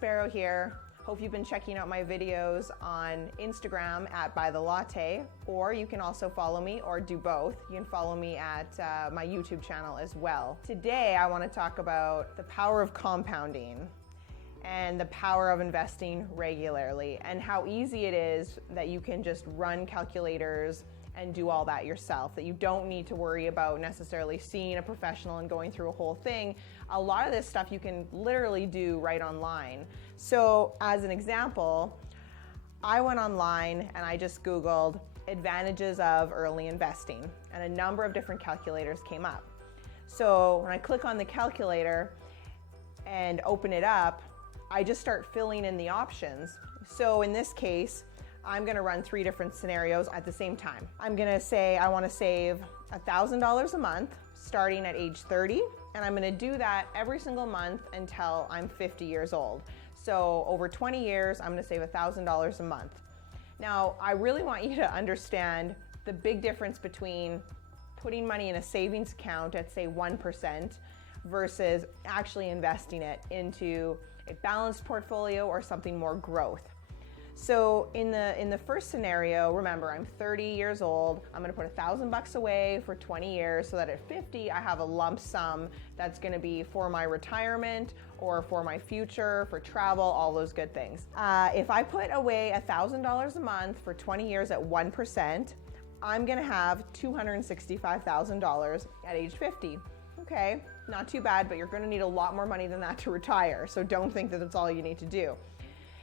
Sparrow here. Hope you've been checking out my videos on Instagram at By The Latte, or you can also follow me, or do both. You can follow me at my YouTube channel as well. Today I want to talk about the power of compounding and the power of investing regularly, and how easy it is that you can just run calculators and do all that yourself, that you don't need to worry about necessarily seeing a professional and going through a whole thing. A lot of this stuff you can literally do right online. So as an example, I went online and I just Googled advantages of early investing, and a number of different calculators came up. So when I click on the calculator and open it up, I just start filling in the options. So in this case, I'm gonna run 3 different scenarios at the same time. I'm gonna say I wanna save $1,000 a month starting at age 30, and I'm gonna do that every single month until I'm 50 years old. So over 20 years, I'm gonna save $1,000 a month. Now, I really want you to understand the big difference between putting money in a savings account at, say, 1% versus actually investing it into a balanced portfolio or something more growth. So in the first scenario, remember, I'm 30 years old. I'm gonna put $1,000 away for 20 years so that at 50, I have a lump sum that's gonna be for my retirement or for my future, for travel, all those good things. If I put away $1,000 a month for 20 years at 1%, I'm gonna have $265,000 at age 50. Okay, not too bad, but you're gonna need a lot more money than that to retire, so don't think that that's all you need to do.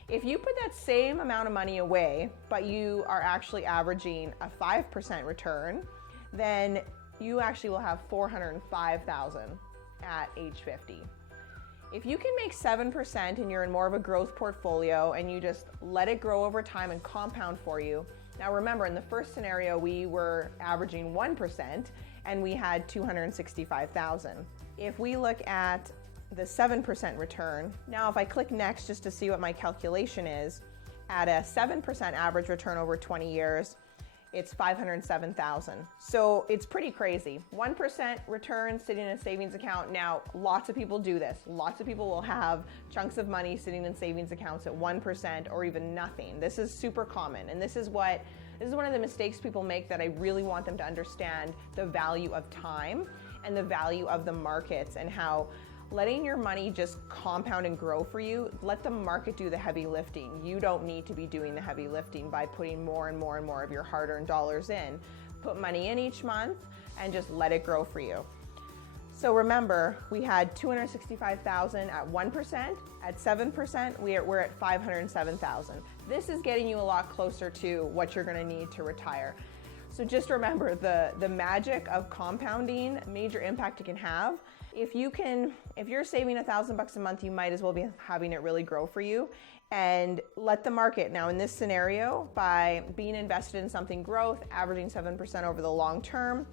If you put that same amount of money away, but you are actually averaging a 5% return, then you actually will have $405,000 at age 50. If you can make 7% and you're in more of a growth portfolio and you just let it grow over time and compound for you. Now remember, in the first scenario, we were averaging 1% and we had $265,000. If we look at the 7% return, now if I click next just to see what my calculation is, at a 7% average return over 20 years, it's $507,000. So it's pretty crazy. 1% return sitting in a savings account. Now, lots of people do this. Lots of people will have chunks of money sitting in savings accounts at 1% or even nothing. This is super common, and this is one of the mistakes people make that I really want them to understand: the value of time and the value of the markets, and how letting your money just compound and grow for you. Let the market do the heavy lifting. You don't need to be doing the heavy lifting by putting more and more and more of your hard-earned dollars in. Put money in each month and just let it grow for you. So remember, we had $265,000 at 1%. At 7%, we're at $507,000. This is getting you a lot closer to what you're gonna need to retire. So just remember the magic of compounding, major impact it can have. If you're saving $1,000 a month, you might as well be having it really grow for you, and let the market. Now in this scenario, by being invested in something growth, averaging 7% over the long term,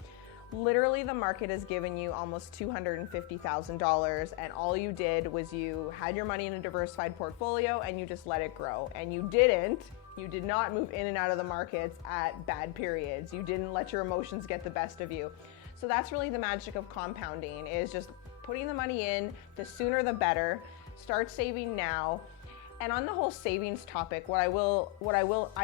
literally the market has given you almost $250,000, and all you did was you had your money in a diversified portfolio and you just let it grow. And you did not move in and out of the markets at bad periods. You didn't let your emotions get the best of you. So that's really the magic of compounding, is just putting the money in. The sooner the better. Start saving now. And on the whole savings topic, I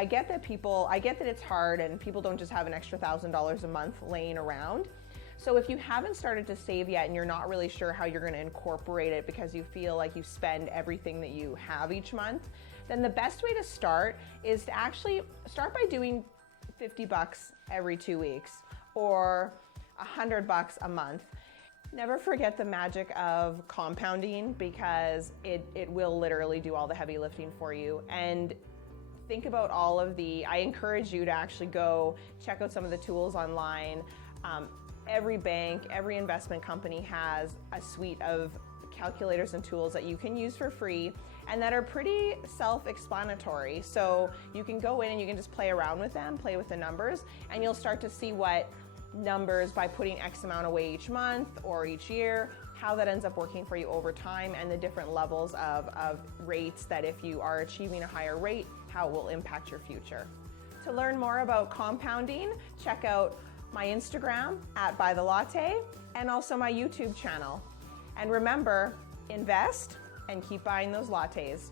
get that it's hard and people don't just have an extra $1,000 a month laying around. So if you haven't started to save yet and you're not really sure how you're going to incorporate it because you feel like you spend everything that you have each month, then the best way to start is to actually start by doing $50 every 2 weeks or $100 a month. Never forget the magic of compounding, because it will literally do all the heavy lifting for you. And think about I encourage you to actually go check out some of the tools online. Every bank, every investment company has a suite of calculators and tools that you can use for free and that are pretty self-explanatory. So you can go in and you can just play around with them, play with the numbers, and you'll start to see what numbers, by putting X amount away each month or each year, how that ends up working for you over time, and the different levels of rates that, if you are achieving a higher rate, how it will impact your future. To learn more about compounding, check out my Instagram at By The Latte, and also my YouTube channel. And remember, invest and keep buying those lattes.